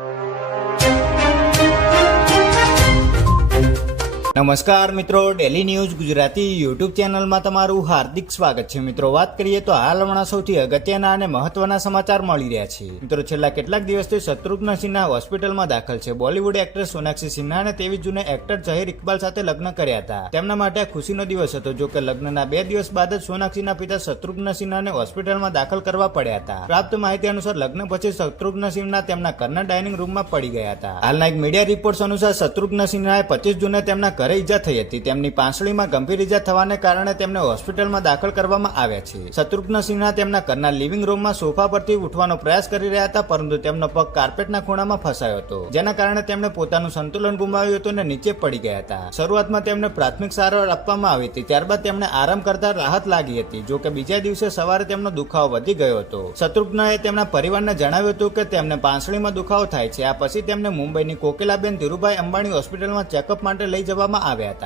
you. નમસ્કાર મિત્રો daily news Gujarati YouTube ચેનલમાં તમારું હાર્દિક સ્વાગત છે. મિત્રો, વાત કરીએ તો હાલ હમણાં સૌથી અગત્યના અને મહત્વના સમાચાર મળી રહ્યા છે. મિત્રો, છેલ્લા કેટલાક દિવસથી શત્રુઘ્ન સિન્હા હોસ્પિટલમાં દાખલ છે. બોલિવૂડ એક્ટ્રેસ સોનાક્ષી સિન્હા અને તેવી જૂને એક્ટર જહીર ઇકબાલ સાથે લગ્ન કર્યા હતા. તેમના માટે ખુશીનો દિવસ હતો જો કે લગ્નના બે દિવસ બાદ જ સોનાક્ષીના પિતા શત્રુઘ્ન સિન્હાને હોસ્પિટલમાં દાખલ કરવા પડ્યા હતા. પ્રાપ્ત માહિતી અનુસાર, લગ્ન પછી શત્રુઘ્ન સિન્હા તેમના ઘરના ડાઇનિંગ રૂમમાં પડી ગયા હતા. હાલના એક મીડિયા રિપોર્ટ્સ અનુસાર, શત્રુઘ્ન સિન્હાએ પચીસ જૂને તેમના ઘરે ઈજા થઈ હતી. તેમની પાંસળીમાં ગંભીર ઈજા થવાને કારણે તેમને હોસ્પિટલમાં દાખલ કરવામાં આવ્યા છે. શત્રુઘ્ન સિન્હા તેમના ઘરના લિવિંગ રૂમમાં સોફા પરથી ઉઠવાનો પ્રયાસ કરી રહ્યા હતા, પરંતુ તેમનો પગ કાર્પેટના ખૂણામાં ફસાયો હતો. જેના કારણે તેમણે પોતાનું સંતુલન ગુમાવ્યું હતું અને નીચે પડી ગયા હતા. શરૂઆતમાં તેમને પ્રાથમિક સારવાર આપવામાં આવી હતી. ત્યારબાદ તેમને આરામ કરતા રાહત લાગી હતી. જો કે બીજા દિવસે સવારે તેમનો દુખાવો વધી ગયો હતો. શત્રુઘ્નએ તેમના પરિવારને જણાવ્યું હતું કે તેમને પાંસળીમાં દુખાવો થાય છે. આ પછી તેમને મુંબઈની કોકિલાબેન ધીરુભાઈ અંબાણી હોસ્પિટલમાં ચેકઅપ માટે લઈ જવામાં આવ્યા હતા.